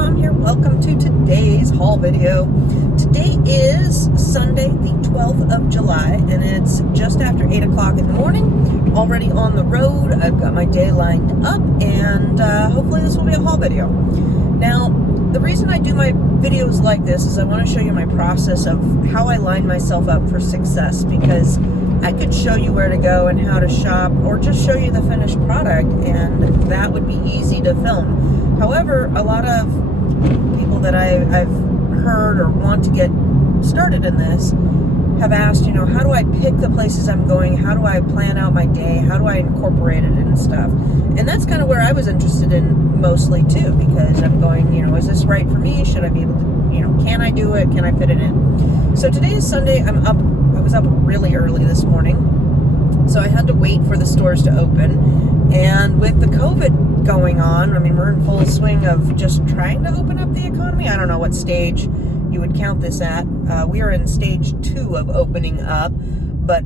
Mom here. Welcome to today's haul video. Today is Sunday, the 12th of July, and it's just after 8 o'clock in the morning. Already on the road. I've got my day lined up, and hopefully this will be a haul video. Now, the reason I do my videos like this is I want to show you my process of how I line myself up for success, because I could show you where to go and how to shop, or just show you the finished product, and that would be easy to film. However, a lot of people that I've heard or want to get started in this have asked, how do I pick the places I'm going? How do I plan out my day? How do I incorporate it and stuff? And that's kind of where I was interested in mostly too, because I'm going, is this right for me? Should I be able to, can I do it? Can I fit it in? So today is Sunday. I was up really early this morning, so I had to wait for the stores to open. And with the COVID going on, we're in full swing of just trying to open up the economy. I don't know what stage you would count this at. We are in stage 2 of opening up, but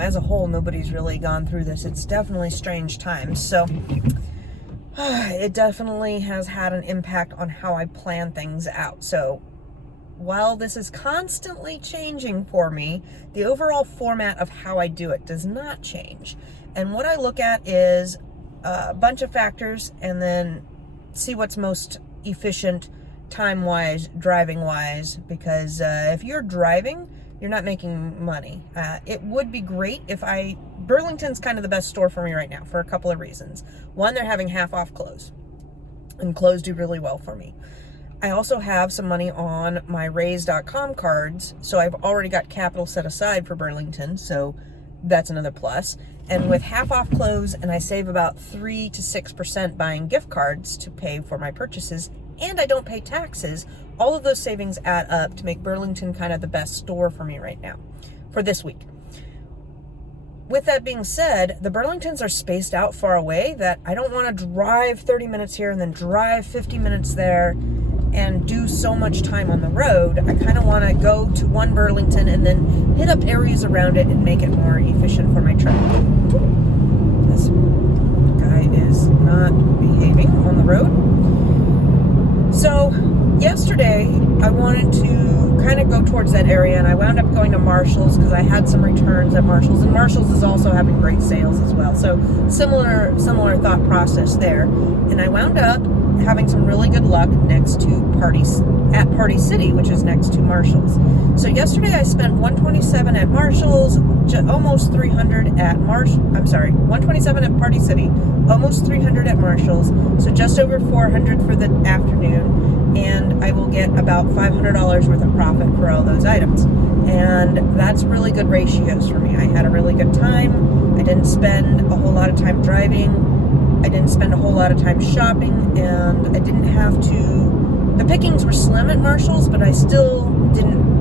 as a whole, nobody's really gone through this. It's definitely strange times. So it definitely has had an impact on how I plan things out. So while this is constantly changing for me, the overall format of how I do it does not change. And what I look at is a bunch of factors, and then see what's most efficient time-wise, driving-wise, because if you're driving, you're not making money. It would be great if Burlington's kind of the best store for me right now for a couple of reasons. One, they're having half off clothes, and clothes do really well for me. I also have some money on my Raise.com cards, so I've already got capital set aside for Burlington, so that's another plus. And with half off clothes, and I save about 3 to 6% buying gift cards to pay for my purchases, and I don't pay taxes, all of those savings add up to make Burlington kind of the best store for me right now, for this week. With that being said, the Burlingtons are spaced out far away that I don't want to drive 30 minutes here and then drive 50 minutes there and do so much time on the road. I kind of want to go to one Burlington and then hit up areas around it and make it more efficient for my trip. This guy is not behaving on the road. So yesterday I wanted to kind of go towards that area, and I wound up going to Marshall's because I had some returns at Marshall's, and Marshall's is also having great sales as well. So similar thought process there. And I wound up having some really good luck next to Party City, which is next to Marshall's. So yesterday I spent $127 at Marshall's, almost $300 at $127 at Party City, almost $300 at Marshall's, so just over $400 for the afternoon, and I will get about $500 worth of profit for all those items. And that's really good ratios for me. I had a really good time. I didn't spend a whole lot of time driving. I didn't spend a whole lot of time shopping, and I didn't have to, the pickings were slim at Marshall's, but I still didn't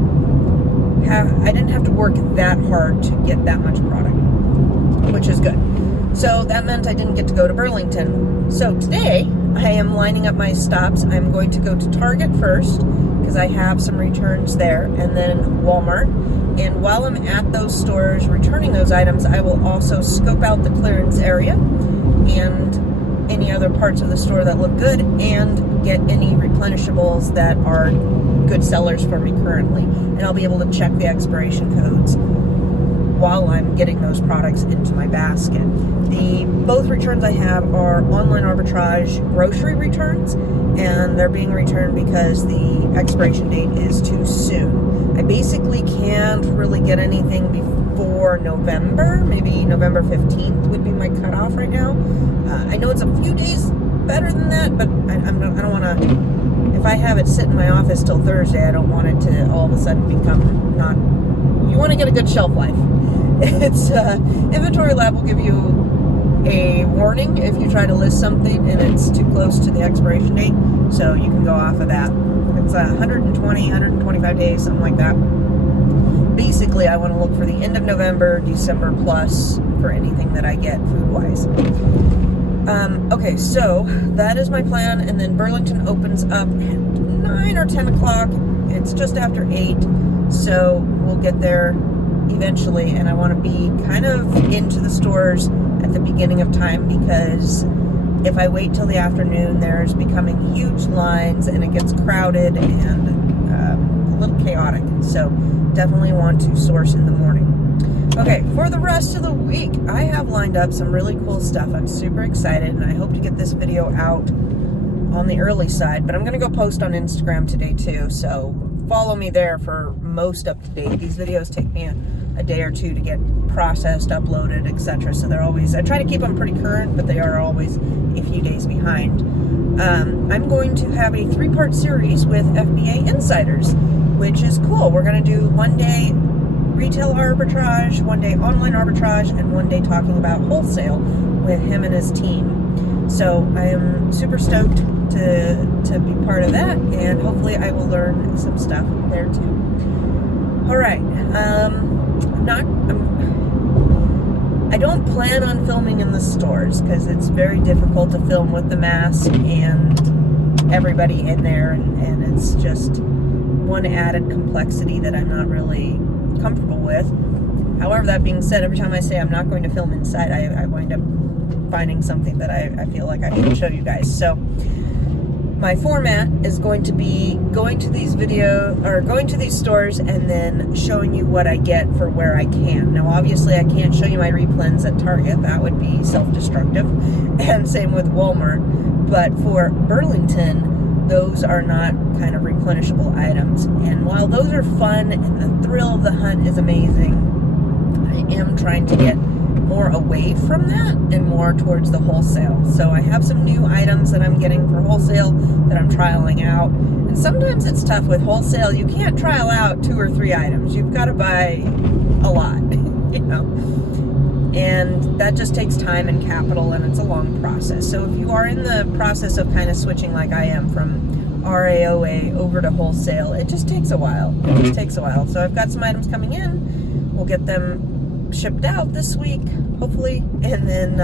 have to work that hard to get that much product, which is good. So that meant I didn't get to go to Burlington. So today I am lining up my stops. I'm going to go to Target first, because I have some returns there, and then Walmart. And while I'm at those stores returning those items, I will also scope out the clearance area and any other parts of the store that look good, and get any replenishables that are good sellers for me currently. And I'll be able to check the expiration codes while I'm getting those products into my basket. Both returns I have are online Arbitrage grocery returns, and they're being returned because the expiration date is too soon. I basically can't really get anything before November. Maybe November 15th would be my cutoff right now. I know it's a few days better than that, but I don't want to, if I have it sit in my office till Thursday, I don't want it to all of a sudden become not, you want to get a good shelf life. It's Inventory Lab will give you a warning if you try to list something and it's too close to the expiration date, so you can go off of that. It's 125 days, something like that. Basically, I want to look for the end of November, December plus for anything that I get food-wise. Okay, so that is my plan, and then Burlington opens up at 9 or 10 o'clock. It's just after 8, so we'll get there eventually, and I want to be kind of into the stores at the beginning of time, because if I wait till the afternoon, there's becoming huge lines and it gets crowded and a little chaotic. So definitely want to source in the morning. Okay, for the rest of the week, I have lined up some really cool stuff. I'm super excited, and I hope to get this video out on the early side, but I'm going to go post on Instagram today too, so follow me there for most up to date. These videos take me a day or two to get processed, uploaded, etc. So they're always, I try to keep them pretty current, but they are always a few days behind. I'm going to have a 3-part series with FBA insiders, which is cool. We're going to do one day retail arbitrage, one day online arbitrage, and one day talking about wholesale with him and his team. So I am super stoked to be part of that, and hopefully I will learn some stuff there too. All right, I don't plan on filming in the stores because it's very difficult to film with the mask and everybody in there, and it's just one added complexity that I'm not really comfortable with. However, that being said, every time I say I'm not going to film inside, I wind up finding something that I feel like I can show you guys. So my format is going to be going to these stores and then showing you what I get for where I can. Now obviously I can't show you my replens at Target, that would be self-destructive, and same with Walmart. But for Burlington, those are not kind of replenishable items. And while those are fun and the thrill of the hunt is amazing, I am trying to get more away from that and more towards the wholesale. So I have some new items that I'm getting for wholesale that I'm trialing out. And sometimes it's tough with wholesale. You can't trial out 2 or 3 items. You've got to buy a lot, you know. And that just takes time and capital, and it's a long process. So if you are in the process of kind of switching like I am from RAOA over to wholesale, it just takes a while. It just takes a while. So I've got some items coming in. We'll get them shipped out this week, hopefully. And then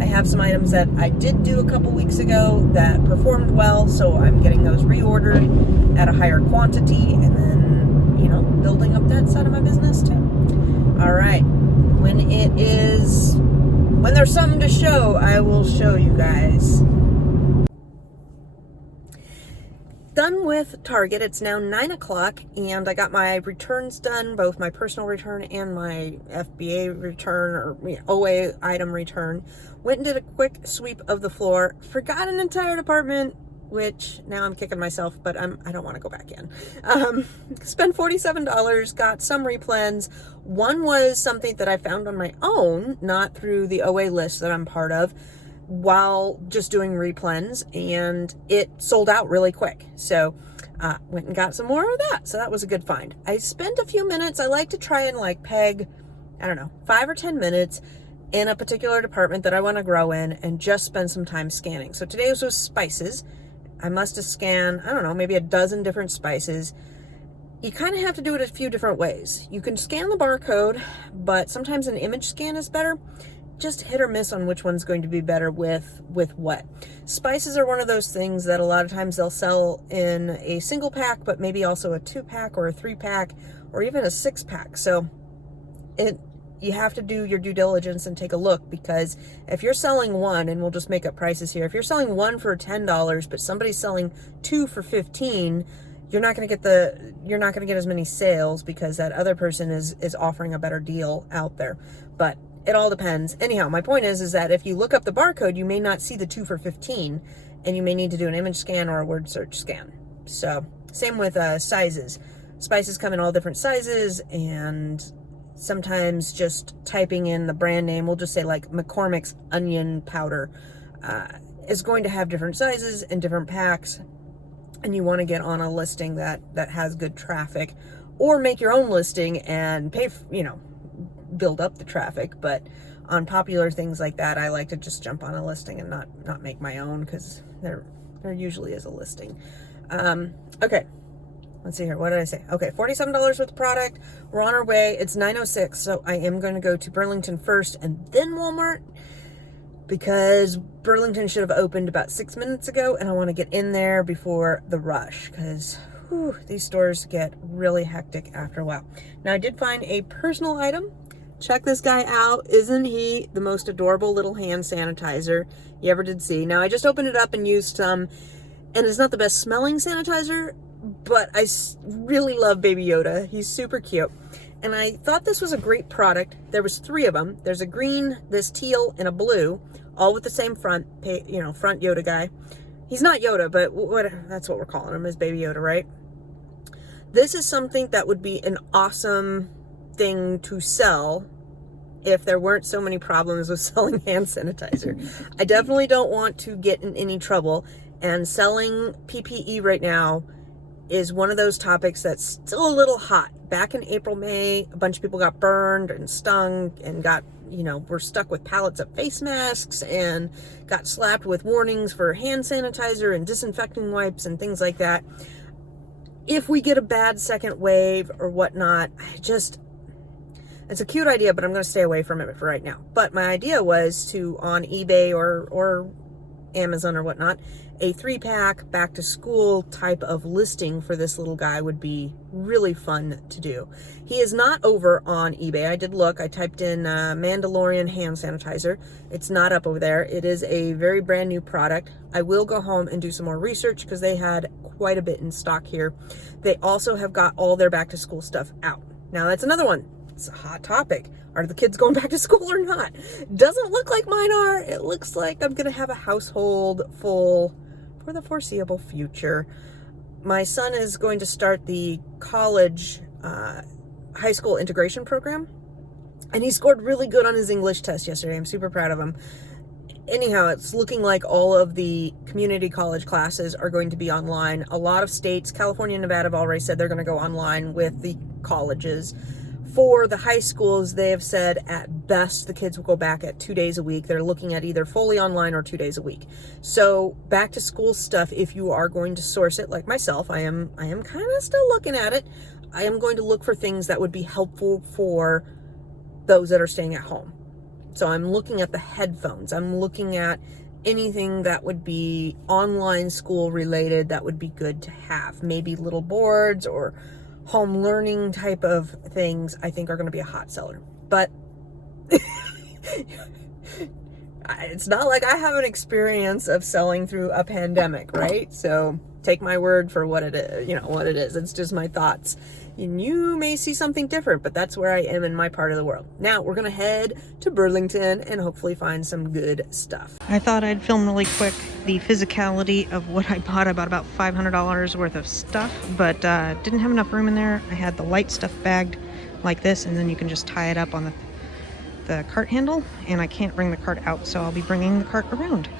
I have some items that I did do a couple weeks ago that performed well, so I'm getting those reordered at a higher quantity, and then, you know, building up that side of my business too. All right. When there's something to show, I will show you guys. Done with Target. It's now 9 o'clock, and I got my returns done, both my personal return and my FBA return, or OA item return. Went and did a quick sweep of the floor. Forgot an entire department, which now I'm kicking myself, but I don't want to go back in. Spent $47, got some replens. One was something that I found on my own, not through the OA list that I'm part of, while just doing replens, and it sold out really quick. So went and got some more of that. So that was a good find. I spent a few minutes. I like to try and like peg, I don't know, 5 or 10 minutes in a particular department that I want to grow in and just spend some time scanning. So today was spices. I must have scanned, I don't know, maybe a dozen different spices. You kind of have to do it a few different ways. You can scan the barcode, but sometimes an image scan is better. Just hit or miss on which one's going to be better with what. Spices are one of those things that a lot of times they'll sell in a single pack, but maybe also a 2-pack or a 3-pack or even a 6-pack. So you have to do your due diligence and take a look, because if you're selling one, and we'll just make up prices here, if you're selling one for $10 but somebody's selling 2 for $15, you're not going to get as many sales because that other person is offering a better deal out there. But it all depends. Anyhow, my point is that if you look up the barcode, you may not see the 2 for $15, and you may need to do an image scan or a word search scan. So same with sizes. Spices come in all different sizes, and sometimes just typing in the brand name, we'll just say like McCormick's onion powder, is going to have different sizes and different packs, and you want to get on a listing that has good traffic, or make your own listing and pay, build up the traffic. But on popular things like that, I like to just jump on a listing and not make my own, because there usually is a listing. Okay. Let's see here. What did I say? Okay, $47 worth of product. We're on our way. It's 9:06, so I am going to go to Burlington first and then Walmart, because Burlington should have opened about 6 minutes ago, and I want to get in there before the rush, because these stores get really hectic after a while. Now, I did find a personal item check this guy out. Isn't he the most adorable little hand sanitizer you ever did see? Now, I just opened it up and used some, and it's not the best smelling sanitizer, but I really love Baby Yoda. He's super cute. And I thought this was a great product. There was 3 of them. There's a green, this teal, and a blue, all with the same front Yoda guy. He's not Yoda, but that's what we're calling him, is Baby Yoda, right? This is something that would be an awesome thing to sell if there weren't so many problems with selling hand sanitizer. I definitely don't want to get in any trouble, and selling PPE right now is one of those topics that's still a little hot. Back in April, May, a bunch of people got burned and stung and were stuck with pallets of face masks and got slapped with warnings for hand sanitizer and disinfecting wipes and things like that. If we get a bad second wave or whatnot, it's a cute idea, but I'm going to stay away from it for right now. But my idea was to, on eBay or Amazon or whatnot, a 3-pack back to school type of listing for this little guy would be really fun to do. He is not over on eBay. I did look. I typed in Mandalorian hand sanitizer. It's not up over there. It is a very brand new product. I will go home and do some more research because they had quite a bit in stock here. They also have got all their back to school stuff out. Now that's another one. It's a hot topic. Are the kids going back to school or not? Doesn't look like mine are. It looks like I'm going to have a household full for the foreseeable future. My son is going to start the college high school integration program, and he scored really good on his English test yesterday. I'm super proud of him. Anyhow, it's looking like all of the community college classes are going to be online. A lot of states, California and Nevada, have already said they're going to go online with the colleges. For the high schools, they have said at best the kids will go back at 2 days a week. They're looking at either fully online or 2 days a week. So back to school stuff, if you are going to source it, like myself, I am kind of still looking at it. I am going to look for things that would be helpful for those that are staying at home. So I'm looking at the headphones. I'm looking at anything that would be online school related that would be good to have. Maybe little boards or home learning type of things I think are going to be a hot seller. But it's not like I have an experience of selling through a pandemic, right? So take my word for what it is, what it is. It's just my thoughts. And you may see something different, but that's where I am in my part of the world. Now we're going to head to Burlington and hopefully find some good stuff. I thought I'd film really quick the physicality of what I bought. I bought about $500 worth of stuff, but didn't have enough room in there. I had the light stuff bagged like this, and then you can just tie it up on the cart handle, and I can't bring the cart out, so I'll be bringing the cart around.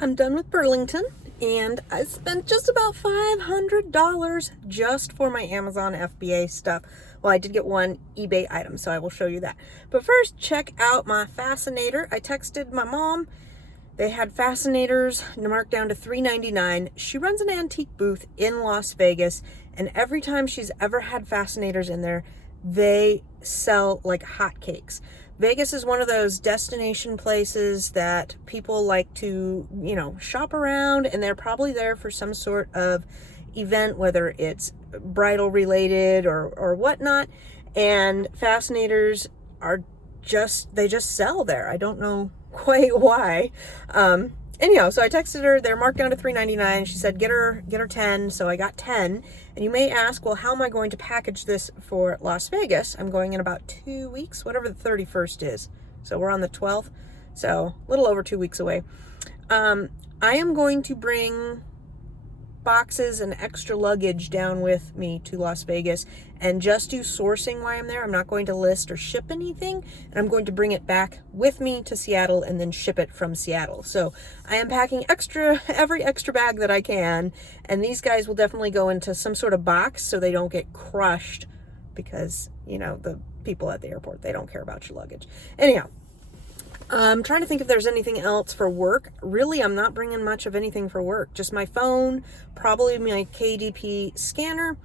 I'm done with Burlington, and I spent just about $500 just for my Amazon FBA stuff. Well, I did get one eBay item, so I will show you that. But first, check out my fascinator. I texted my mom. They had fascinators marked down to $3.99. She runs an antique booth in Las Vegas, and every time she's ever had fascinators in there, they sell like hotcakes. Vegas is one of those destination places that people like to, shop around, and they're probably there for some sort of event, whether it's bridal related or whatnot. And fascinators are they just sell there. I don't know quite why. Anyhow, so I texted her. They're marked down to $3.99. She said, get her 10. So I got 10. And you may ask, well, how am I going to package this for Las Vegas? I'm going in about 2 weeks, whatever the 31st is. So we're on the 12th. So a little over 2 weeks away. I am going to bring boxes and extra luggage down with me to Las Vegas and just do sourcing while I'm there. I'm not going to list or ship anything, and I'm going to bring it back with me to Seattle and then ship it from Seattle. So I am packing every extra bag that I can, and these guys will definitely go into some sort of box so they don't get crushed, because the people at the airport, they don't care about your luggage. Anyhow, I'm trying to think if there's anything else for work. Really, I'm not bringing much of anything for work. Just my phone, probably my KDP scanner,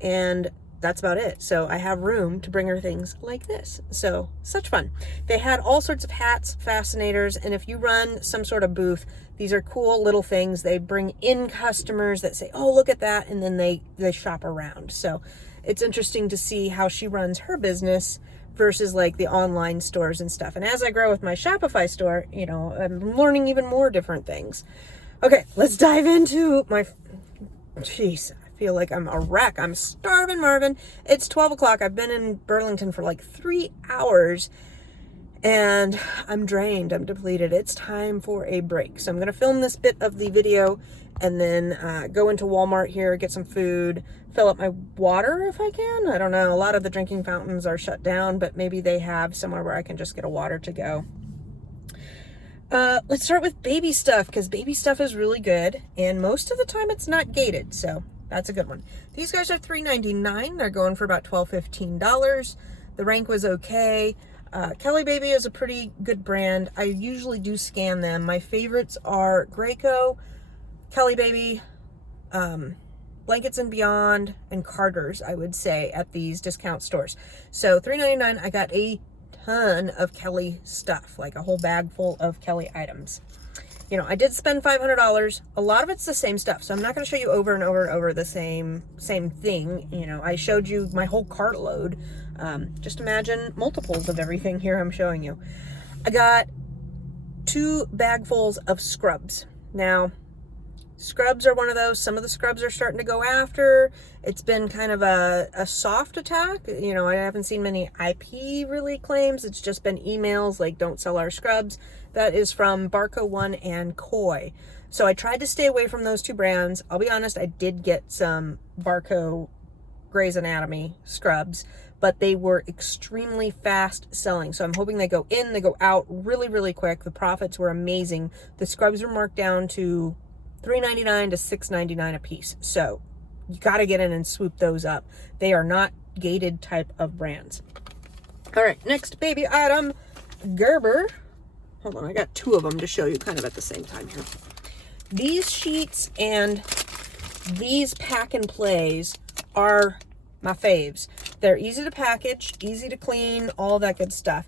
and that's about it. So I have room to bring her things like this. So such fun. They had all sorts of hats, fascinators, and if you run some sort of booth, these are cool little things. They bring in customers that say, oh, look at that, and then they shop around. So it's interesting to see how she runs her business versus like the online stores and stuff. And as I grow with my Shopify store, you know, I'm learning even more different things. Okay, let's dive into my, jeez, I feel like I'm a wreck. I'm starving, Marvin. It's 12 o'clock. I've been in Burlington for like 3 hours and I'm drained. I'm depleted. It's time for a break. So I'm going to film this bit of the video and then go into Walmart here, get some food, fill up my water if I can. I don't know. A lot of the drinking fountains are shut down, but maybe they have somewhere where I can just get a water to go. Let's start with baby stuff, because baby stuff is really good, and most of the time it's not gated, so that's a good one. These guys are $3.99. They're going for about $12-15. The rank was okay. Kelly Baby is a pretty good brand. I usually do scan them. My favorites are Graco, Kelly Baby, Blankets and Beyond, and Carter's, I would say, at these discount stores. So $3.99, I got a ton of Kelly stuff, like a whole bag full of Kelly items. You know, I did spend $500. A lot of it's the same stuff, so I'm not going to show you over and over and over the same thing. You know, I showed you my whole cartload. Just imagine multiples of everything here I'm showing you. I got 2 bagfuls of scrubs. Now, scrubs are one of those. Some of the scrubs are starting to go after. It's been kind of a soft attack. You know, I haven't seen many IP really claims. It's just been emails like, don't sell our scrubs. That is from Barco One and Koi. So I tried to stay away from those 2 brands. I'll be honest, I did get some Barco Grey's Anatomy scrubs, but they were extremely fast selling. So I'm hoping they go in, they go out really, really quick. The profits were amazing. The scrubs were marked down to $3.99 to $6.99 a piece. So you got to get in and swoop those up. They are not gated type of brands. All right, next baby item, Gerber. Hold on, I got 2 of them to show you kind of at the same time here. These sheets and these pack and plays are my faves. They're easy to package, easy to clean, all that good stuff.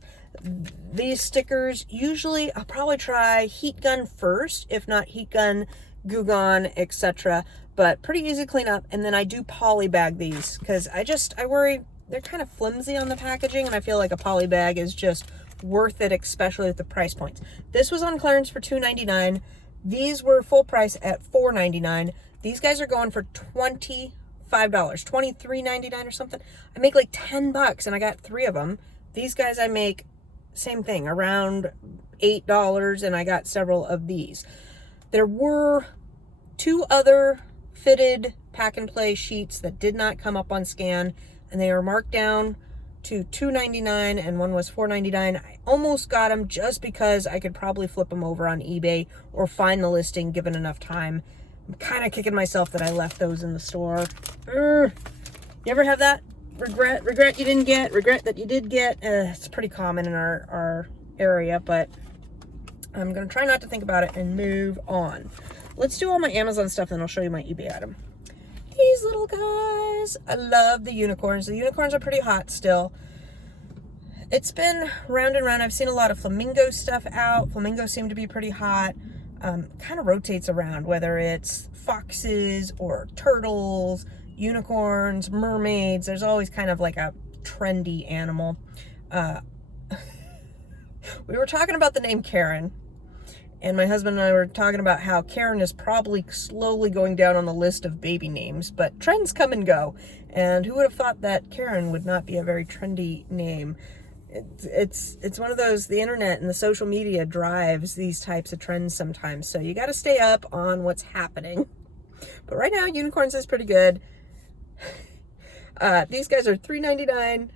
These stickers, usually I'll probably try heat gun first, if not heat gun, Goo Gone, etc. But pretty easy to clean up. And then I do poly bag these because I worry they're kind of flimsy on the packaging, and I feel like a poly bag is just worth it, especially at the price points. This was on clearance for $2.99. These were full price at $4.99. These guys are going for $25, $23.99 or something. I make like $10 and I got 3 of them. These guys I make same thing, around $8, and I got several of these. There were 2 other fitted pack and play sheets that did not come up on scan, and they are marked down to $2.99 and one was $4.99. I almost got them just because I could probably flip them over on eBay or find the listing given enough time. I'm kind of kicking myself that I left those in the store. You ever have that? Regret you didn't get, regret that you did get. It's pretty common in our area, but I'm going to try not to think about it and move on. Let's do all my Amazon stuff, and I'll show you my eBay item. These little guys, I love the unicorns. The unicorns are pretty hot still. It's been round and round. I've seen a lot of flamingo stuff out. Flamingos seem to be pretty hot. Kind of rotates around, whether it's foxes or turtles, unicorns, mermaids. There's always kind of like a trendy animal. We were talking about the name Karen, and my husband and I were talking about how Karen is probably slowly going down on the list of baby names, but trends come and go. And who would have thought that Karen would not be a very trendy name? It's one of those, the internet and the social media drives these types of trends sometimes. So you got to stay up on what's happening. But right now, unicorns is pretty good. These guys are $3.99,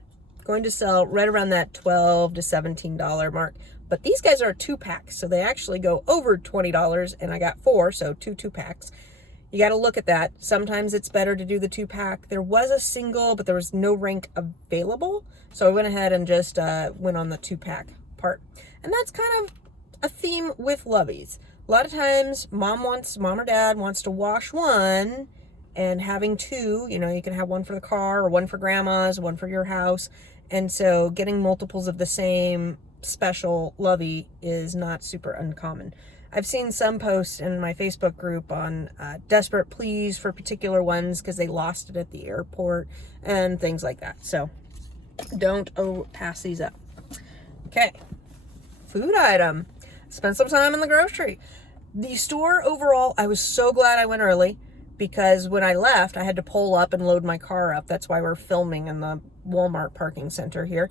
going to sell right around that $12 to $17 mark. But these guys are a 2-pack, so they actually go over $20, and I got 4, so 2 packs. You got to look at that. Sometimes it's better to do the 2-pack. There was a single, but there was no rank available, so I went ahead and just went on the 2-pack part. And that's kind of a theme with loveys. A lot of times, mom or dad wants to wash one, and having 2, you know, you can have one for the car, or one for grandma's, one for your house. And so getting multiples of the same special lovey is not super uncommon. I've seen some posts in my Facebook group on desperate pleas for particular ones because they lost it at the airport and things like that. So don't pass these up. Okay, food item. Spent some time in the grocery. The store overall, I was so glad I went early because when I left, I had to pull up and load my car up. That's why we're filming in the Walmart parking center here.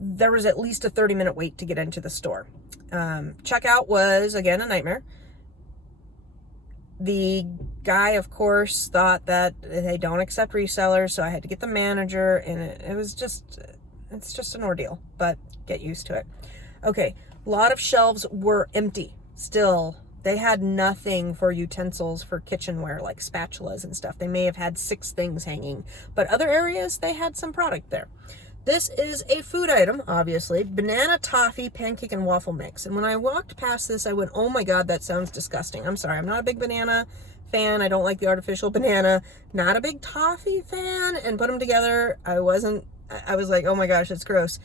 There was at least a 30-minute wait to get into the store. Checkout was, again, a nightmare. The guy, of course, thought that they don't accept resellers, so I had to get the manager, and it's just an ordeal, but get used to it. Okay, a lot of shelves were empty still. They had nothing for utensils for kitchenware, like spatulas and stuff. They may have had 6 things hanging, but other areas, they had some product there. This is a food item, obviously. Banana toffee, pancake, and waffle mix. And when I walked past this, I went, oh my God, that sounds disgusting. I'm sorry, I'm not a big banana fan. I don't like the artificial banana. Not a big toffee fan. And put them together, I was like, oh my gosh, it's gross.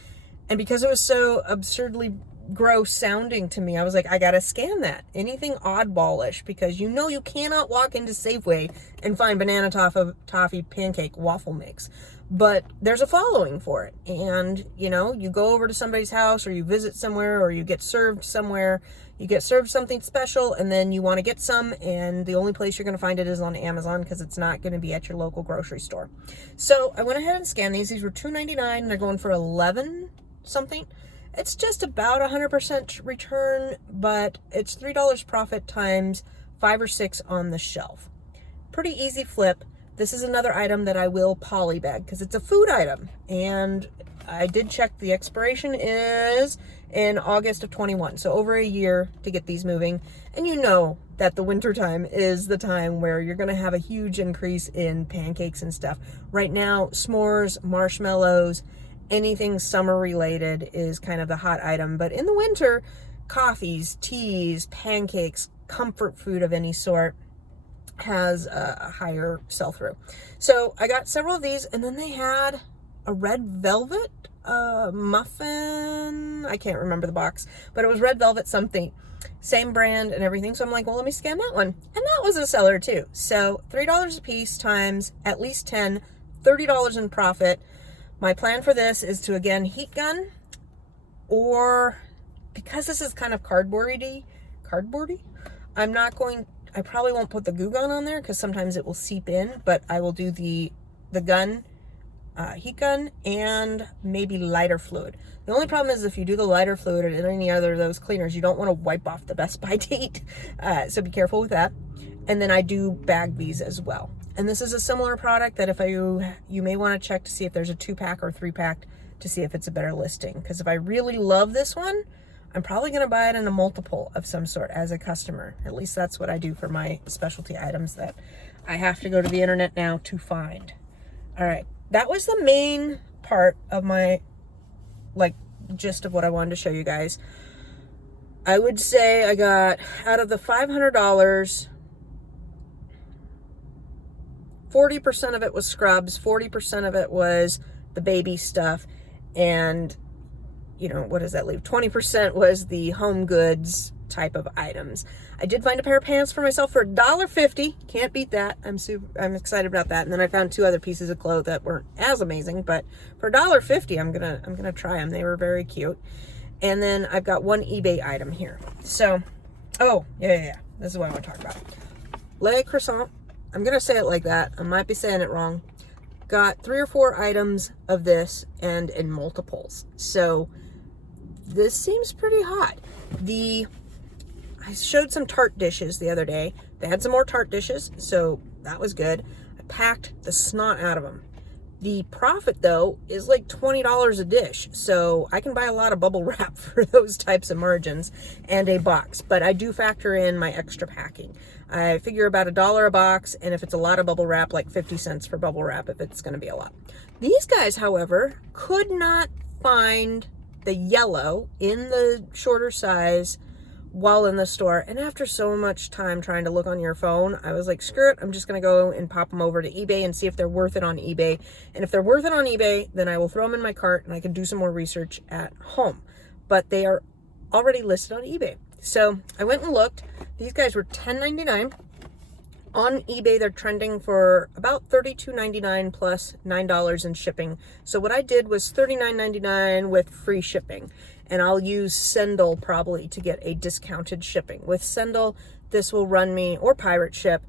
And because it was so absurdly gross sounding to me, I was like, I gotta scan that. Anything oddballish, because you know you cannot walk into Safeway and find banana toffee, pancake, waffle mix. But there's a following for it. And, you know, you go over to somebody's house or you visit somewhere or you get served somewhere, you get served something special and then you want to get some, and the only place you're going to find it is on Amazon because it's not going to be at your local grocery store. So I went ahead and scanned these. These were $2.99 and they're going for $11 something. It's just about 100% return, but it's $3 profit times 5 or 6 on the shelf. Pretty easy flip. This is another item that I will polybag because it's a food item. And I did check, the expiration is in August of 21. So over a year to get these moving. And you know that the winter time is the time where you're going to have a huge increase in pancakes and stuff. Right now, s'mores, marshmallows, anything summer related is kind of the hot item. But in the winter, coffees, teas, pancakes, comfort food of any sort has a higher sell-through. So I got several of these, and then they had a red velvet muffin. I can't remember the box, but it was red velvet something. Same brand and everything. So I'm like, well, let me scan that one. And that was a seller too. So $3 a piece times at least 10, $30 in profit. My plan for this is to, again, heat gun, or because this is kind of cardboardy, I probably won't put the glue gun on there because sometimes it will seep in, but I will do the gun, heat gun, and maybe lighter fluid. The only problem is if you do the lighter fluid and any other of those cleaners, you don't want to wipe off the Best By date. So be careful with that. And then I do bag these as well. And this is a similar product that if you may want to check to see if there's a 2-pack or 3-pack to see if it's a better listing. Because if I really love this one, I'm probably going to buy it in a multiple of some sort as a customer. At least that's what I do for my specialty items that I have to go to the internet now to find. All right. That was the main part of my, gist of what I wanted to show you guys. I would say I got, out of the $500, 40% of it was scrubs, 40% of it was the baby stuff, and what does that leave? 20% was the home goods type of items. I did find a pair of pants for myself for $1.50. Can't beat that. I'm excited about that. And then I found 2 other pieces of clothes that weren't as amazing, but for $1.50, I'm gonna try them. They were very cute. And then I've got 1 eBay item here. So, oh yeah. This is what I want to talk about. Le Croissant. I'm gonna say it like that. I might be saying it wrong. Got 3 or 4 items of this and in multiples. So this seems pretty hot. I showed some tart dishes the other day. They had some more tart dishes, so that was good. I packed the snot out of them. The profit, though, is like $20 a dish, so I can buy a lot of bubble wrap for those types of margins and a box, but I do factor in my extra packing. I figure about $1 a box, and if it's a lot of bubble wrap, like 50 cents for bubble wrap if it's going to be a lot. These guys, however, could not find the yellow in the shorter size while in the store, and after so much time trying to look on your phone, I was like, screw it, I'm just gonna go and pop them over to eBay and see if they're worth it on eBay. And if they're worth it on eBay, then I will throw them in my cart and I can do some more research at home. But they are already listed on eBay. So I went and looked. These guys were $10.99. On eBay, they're trending for about $32.99 plus $9 in shipping. So what I did was $39.99 with free shipping. And I'll use Sendle probably to get a discounted shipping. With Sendle, this will run me, or Pirate Ship,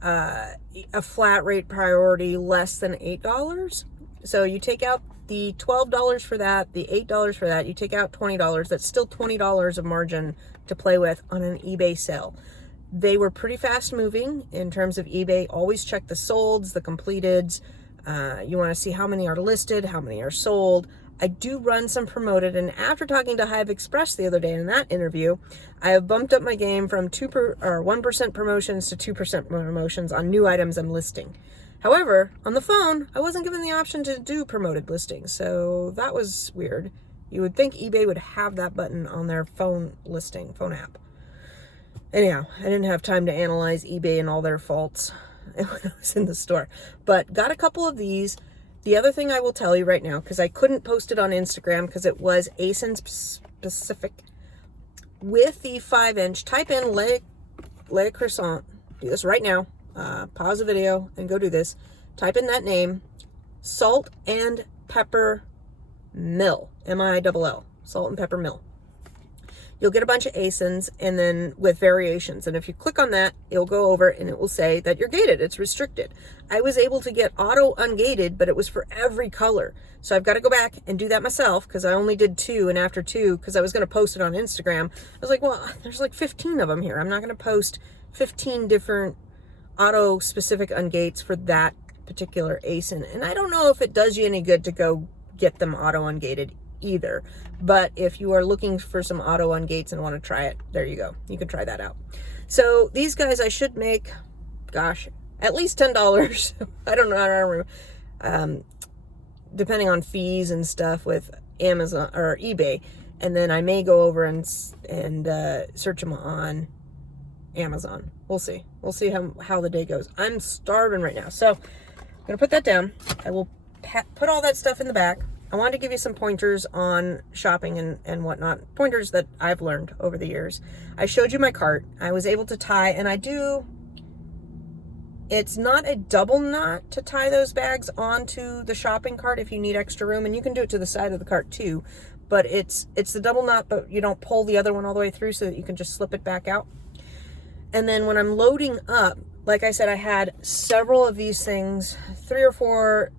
a flat rate priority less than $8. So you take out the $12 for that, the $8 for that, you take out $20. That's still $20 of margin to play with on an eBay sale. They were pretty fast moving in terms of eBay. Always check the solds, the completeds. You want to see how many are listed, how many are sold. I do run some promoted, and after talking to Hive Express the other day in that interview, I have bumped up my game from 1% promotions to 2% promotions on new items I'm listing. However, on the phone, I wasn't given the option to do promoted listings, so that was weird. You would think eBay would have that button on their phone app. Anyhow, I didn't have time to analyze eBay and all their faults when I was in the store. But got a couple of these. The other thing I will tell you right now, because I couldn't post it on Instagram because it was ASIN specific. With the 5-inch, type in Le Croissant. Do this right now. Pause the video and go do this. Type in that name. Salt and Pepper Mill. M-I-L-L. Salt and Pepper Mill. You'll get a bunch of ASINs and then with variations. And if you click on that, it'll go over and it will say that you're gated. It's restricted. I was able to get auto ungated, but it was for every color. So I've got to go back and do that myself because I only did 2. And after 2, because I was going to post it on Instagram, I was like, well, there's like 15 of them here. I'm not going to post 15 different auto specific ungates for that particular ASIN. And I don't know if it does you any good to go get them auto ungated either, but if you are looking for some auto ungates and want to try it, there you go, you can try that out. So these guys I should make, gosh, at least $10. I don't know, depending on fees and stuff with Amazon or eBay, and then I may go over and search them on Amazon. We'll see how the day goes. I'm starving right now, so I'm gonna put that down. I will put all that stuff in the back. I wanted to give you some pointers on shopping and whatnot. Pointers that I've learned over the years. I showed you my cart. I was able to tie, and it's not a double knot to tie those bags onto the shopping cart if you need extra room, and you can do it to the side of the cart too. But it's the double knot, but you don't pull the other one all the way through so that you can just slip it back out. And then when I'm loading up, like I said, I had several of these things, 3 or 4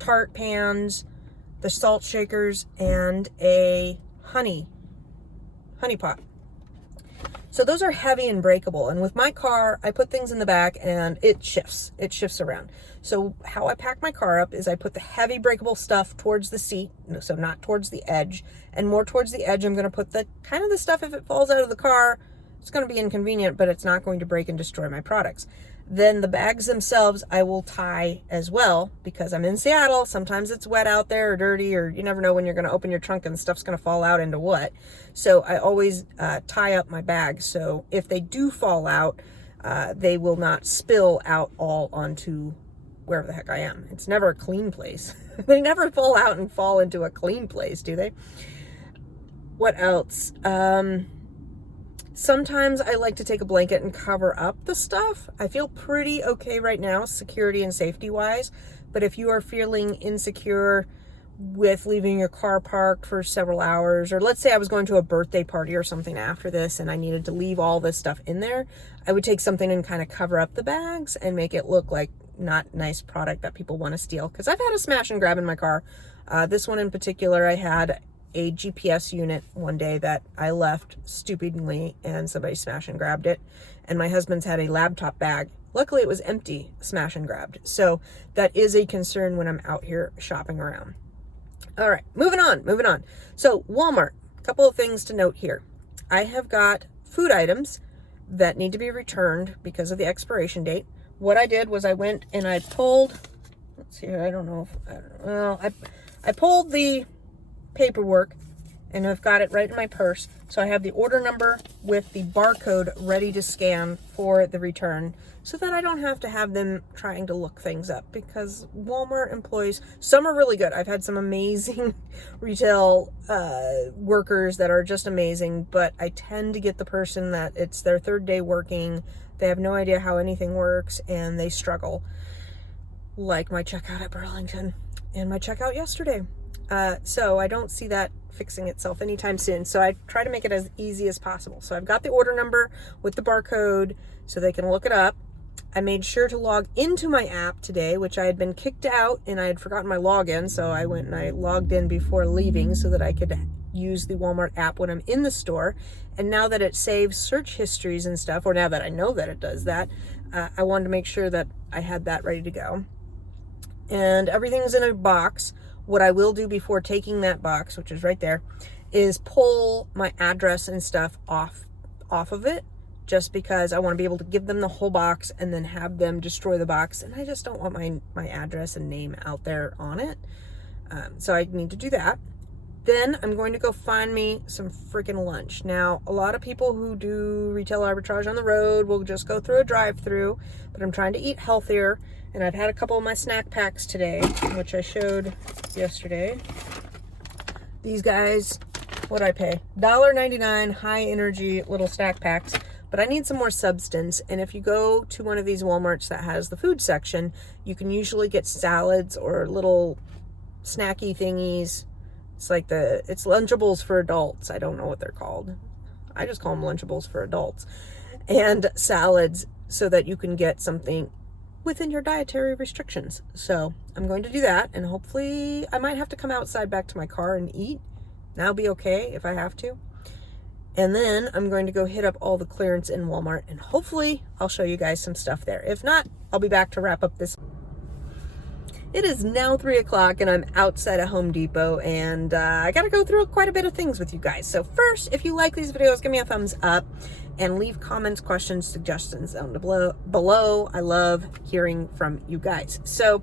tart pans, the salt shakers, and a honey pot. So those are heavy and breakable. And with my car, I put things in the back and it shifts around. So how I pack my car up is I put the heavy breakable stuff towards the seat, so not towards the edge, and more towards the edge. I'm going to put the kind of the stuff, if it falls out of the car, it's going to be inconvenient, but it's not going to break and destroy my products. Then the bags themselves, I will tie as well, because I'm in Seattle. Sometimes it's wet out there or dirty, or you never know when you're going to open your trunk and stuff's going to fall out into what. So I always tie up my bags. So if they do fall out, they will not spill out all onto wherever the heck I am. It's never a clean place. They never fall out and fall into a clean place, do they? What else? Sometimes I like to take a blanket and cover up the stuff. I feel pretty okay right now, security and safety wise. But if you are feeling insecure with leaving your car parked for several hours, or let's say I was going to a birthday party or something after this and I needed to leave all this stuff in there, I would take something and kind of cover up the bags and make it look like not nice product that people want to steal. Because I've had a smash and grab in my car. This one in particular, I had a GPS unit one day that I left stupidly and somebody smashed and grabbed it. And my husband's had a laptop bag. Luckily it was empty, smash and grabbed. So that is a concern when I'm out here shopping around. All right, moving on. So Walmart, a couple of things to note here. I have got food items that need to be returned because of the expiration date. What I did was I went and I pulled, let's see, I pulled the paperwork and I've got it right in my purse. So I have the order number with the barcode ready to scan for the return so that I don't have to have them trying to look things up, because Walmart employees, some are really good. I've had some amazing retail workers that are just amazing, but I tend to get the person that it's their third day working, they have no idea how anything works, and they struggle. Like my checkout at Burlington and my checkout yesterday. So I don't see that fixing itself anytime soon. So I try to make it as easy as possible. So I've got the order number with the barcode so they can look it up. I made sure to log into my app today, which I had been kicked out and I had forgotten my login. So I went and I logged in before leaving so that I could use the Walmart app when I'm in the store. And now that it saves search histories and stuff, or now that I know that it does that, I wanted to make sure that I had that ready to go. And everything's in a box. What I will do before taking that box, which is right there, is pull my address and stuff off of it, just because I want to be able to give them the whole box and then have them destroy the box. And I just don't want my address and name out there on it. So I need to do that. Then I'm going to go find me some freaking lunch. Now, a lot of people who do retail arbitrage on the road will just go through a drive-through, but I'm trying to eat healthier. And I've had a couple of my snack packs today, which I showed yesterday. These guys, what'd I pay? $1.99, high energy little snack packs. But I need some more substance. And if you go to one of these Walmarts that has the food section, you can usually get salads or little snacky thingies. It's Lunchables for adults. I don't know what they're called. I just call them Lunchables for adults. And salads so that you can get something within your dietary restrictions. So I'm going to do that, and hopefully I might have to come outside back to my car and eat. That'll be okay if I have to. And then I'm going to go hit up all the clearance in Walmart, and hopefully I'll show you guys some stuff there. If not, I'll be back to wrap up this. It is now 3 o'clock and I'm outside of Home Depot, and I got to go through quite a bit of things with you guys. So first, if you like these videos, give me a thumbs up and leave comments, questions, suggestions down below. I love hearing from you guys. So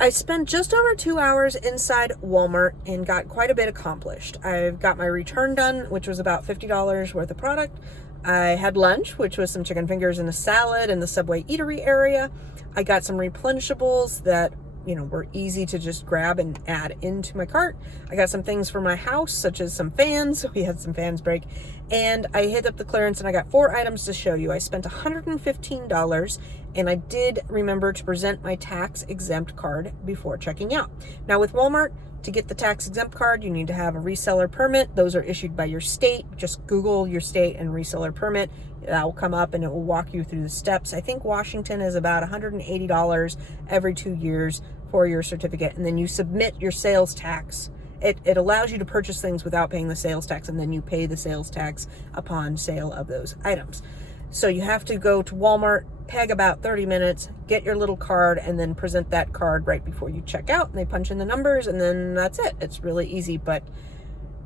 I spent just over 2 hours inside Walmart and got quite a bit accomplished. I've got my return done, which was about $50 worth of product. I had lunch, which was some chicken fingers and a salad in the Subway eatery area. I got some replenishables that, were easy to just grab and add into my cart. I got some things for my house, such as some fans. We had some fans break. And I hit up the clearance and I got 4 items to show you. I spent $115, and I did remember to present my tax exempt card before checking out. Now with Walmart, to get the tax exempt card, you need to have a reseller permit. Those are issued by your state. Just Google your state and reseller permit. That will come up and it will walk you through the steps. I think Washington is about $180 every 2 years for your certificate. And then you submit your sales tax. It allows you to purchase things without paying the sales tax, and then you pay the sales tax upon sale of those items. So you have to go to Walmart, peg about 30 minutes, get your little card, and then present that card right before you check out. And they punch in the numbers, and then that's it. It's really easy, but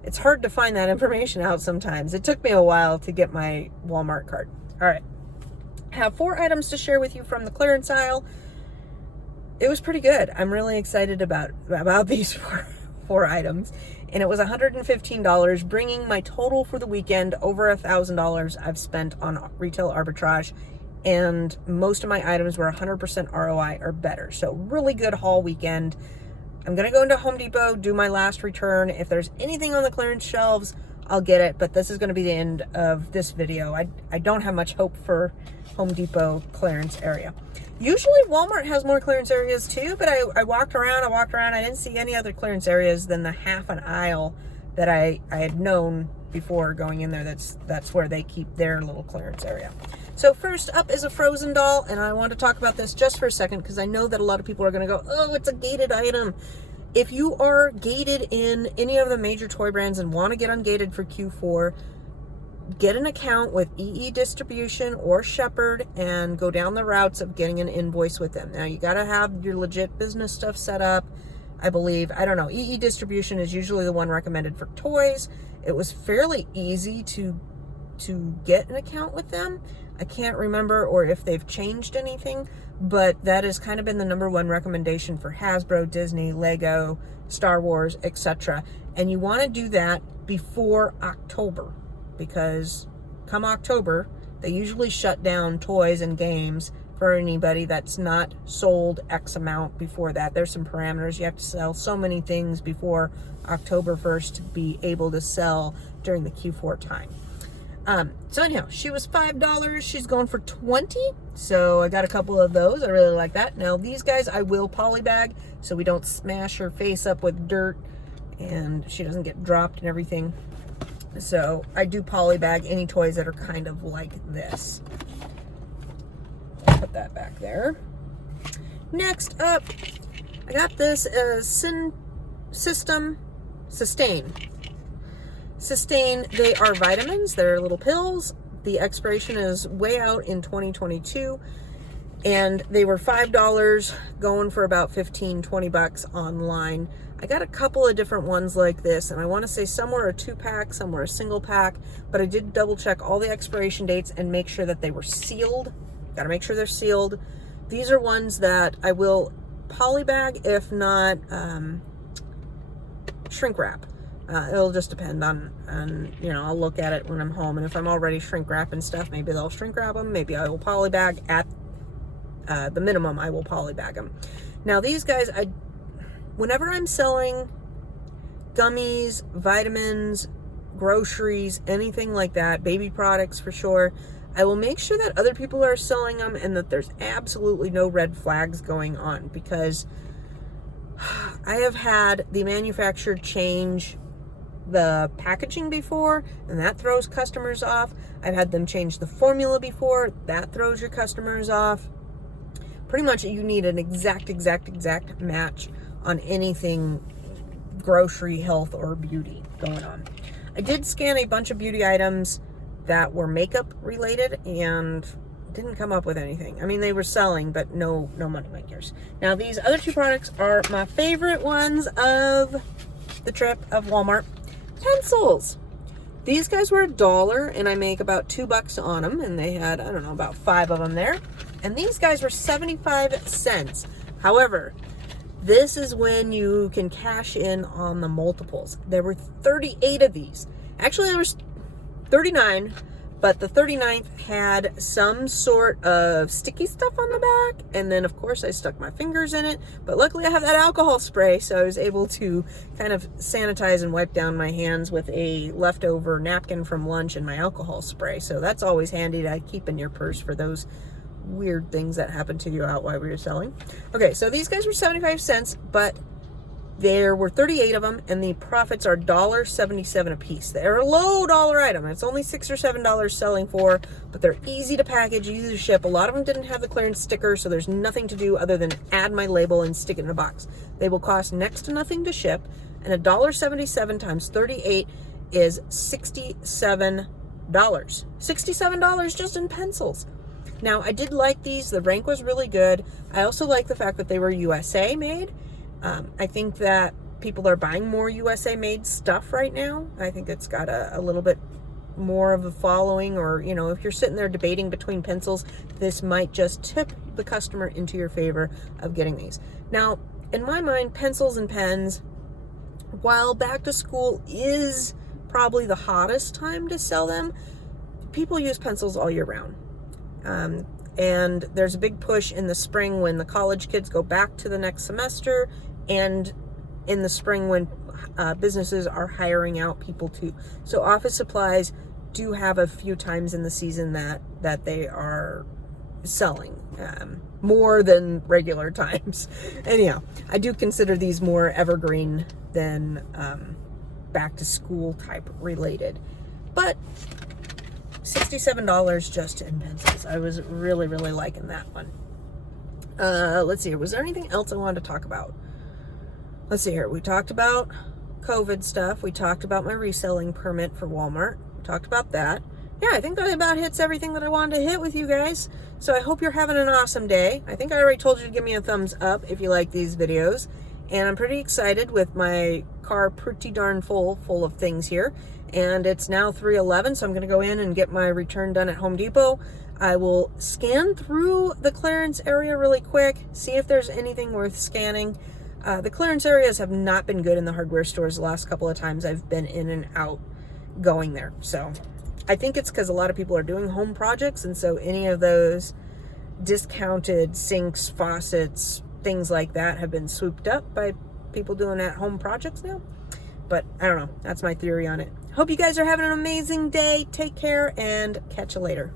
it's hard to find that information out sometimes. It took me a while to get my Walmart card. All right. I have 4 items to share with you from the clearance aisle. It was pretty good. I'm really excited about these four items. And it was $115, bringing my total for the weekend over $1,000 I've spent on retail arbitrage. And most of my items were 100% ROI or better. So really good haul weekend. I'm going to go into Home Depot, do my last return. If there's anything on the clearance shelves, I'll get it. But this is going to be the end of this video. I don't have much hope for Home Depot clearance area. Usually Walmart has more clearance areas too, but I walked around. I didn't see any other clearance areas than the half an aisle that I had known before going in there. That's where they keep their little clearance area. So first up is a Frozen doll, and I want to talk about this just for a second because I know that a lot of people are going to go, oh, it's a gated item. If you are gated in any of the major toy brands and want to get ungated for Q4, get an account with EE Distribution or Shepherd and go down the routes of getting an invoice with them. Now, you got to have your legit business stuff set up, I believe. I don't know. EE Distribution is usually the one recommended for toys. It was fairly easy to get an account with them. I can't remember or if they've changed anything, but that has kind of been the #1 recommendation for Hasbro, Disney, Lego, Star Wars, etc. And you want to do that before October, because come October, they usually shut down toys and games for anybody that's not sold X amount before that. There's some parameters. You have to sell so many things before October 1st to be able to sell during the Q4 time. So anyhow, she was $5. She's going for $20. So I got a couple of those. I really like that. Now these guys I will polybag so we don't smash her face up with dirt and she doesn't get dropped and everything. So I do polybag any toys that are kind of like this. Put that back there. Next up, I got this Sustain. Sustain, they are vitamins. They're little pills. The expiration is way out in 2022. And they were $5, going for about $15-20 online. I got a couple of different ones like this, and I want to say some were a 2-pack, some were a single pack, but I did double check all the expiration dates and make sure that they were sealed. Got to make sure they're sealed. These are ones that I will polybag, if not shrink wrap. It'll just depend on, you know, I'll look at it when I'm home, and if I'm already shrink wrapping stuff, maybe they'll shrink wrap them. Maybe I will polybag. At the minimum, I will polybag them. Now these guys, whenever I'm selling gummies, vitamins, groceries, anything like that, baby products for sure, I will make sure that other people are selling them and that there's absolutely no red flags going on, because I have had the manufacturer change the packaging before, and that throws customers off. I've had them change the formula before. That throws your customers off. Pretty much you need an exact match on anything grocery, health, or beauty going on. I did scan a bunch of beauty items that were makeup related and didn't come up with anything. I mean, they were selling, but no money makers. Now, these other two products are my favorite ones of the trip of Walmart. Pencils. These guys were $1, and I make about $2 on them, and they had, I don't know, about 5 of them there. And these guys were 75 cents. However, this is when you can cash in on the multiples. There were 38 of these. Actually, there was 39, but the 39th had some sort of sticky stuff on the back, and then of course I stuck my fingers in it, but luckily I have that alcohol spray, so I was able to kind of sanitize and wipe down my hands with a leftover napkin from lunch and my alcohol spray, so that's always handy to keep in your purse for those weird things that happen to you out while we were selling. Okay, so these guys were 75 cents, but there were 38 of them, and the profits are $1.77 a piece. They're a low dollar item. It's only $6 or $7 selling for, but they're easy to package, easy to ship. A lot of them didn't have the clearance sticker, so there's nothing to do other than add my label and stick it in a box. They will cost next to nothing to ship, and $1.77 times 38 is $67. $67 just in pencils. Now, I did like these. The rank was really good. I also like the fact that they were USA made. I think that people are buying more USA made stuff right now. I think it's got a little bit more of a following, or, you know, if you're sitting there debating between pencils, this might just tip the customer into your favor of getting these. Now, in my mind, pencils and pens, while back to school is probably the hottest time to sell them, people use pencils all year round. And there's a big push in the spring when the college kids go back to the next semester, and in the spring when businesses are hiring out people too. So office supplies do have a few times in the season that they are selling more than regular times. Anyhow, I do consider these more evergreen than back to school type related. But $67 just in pencils. I was really liking that one. Let's see here. Was there anything else I wanted to talk about? Let's see here. We talked about COVID stuff. We talked about my reselling permit for Walmart. We talked about that. Yeah, I think that about hits everything that I wanted to hit with you guys. So I hope you're having an awesome day. I think I already told you to give me a thumbs up if you like these videos. And I'm pretty excited with my car pretty darn full of things here. And it's now 3:11, so I'm going to go in and get my return done at Home Depot. I will scan through the clearance area really quick, see if there's anything worth scanning. The clearance areas have not been good in the hardware stores the last couple of times I've been in and out going there. So I think it's because a lot of people are doing home projects, and so any of those discounted sinks, faucets, things like that have been swooped up by people doing at-home projects now. But I don't know. That's my theory on it. Hope you guys are having an amazing day. Take care and catch you later.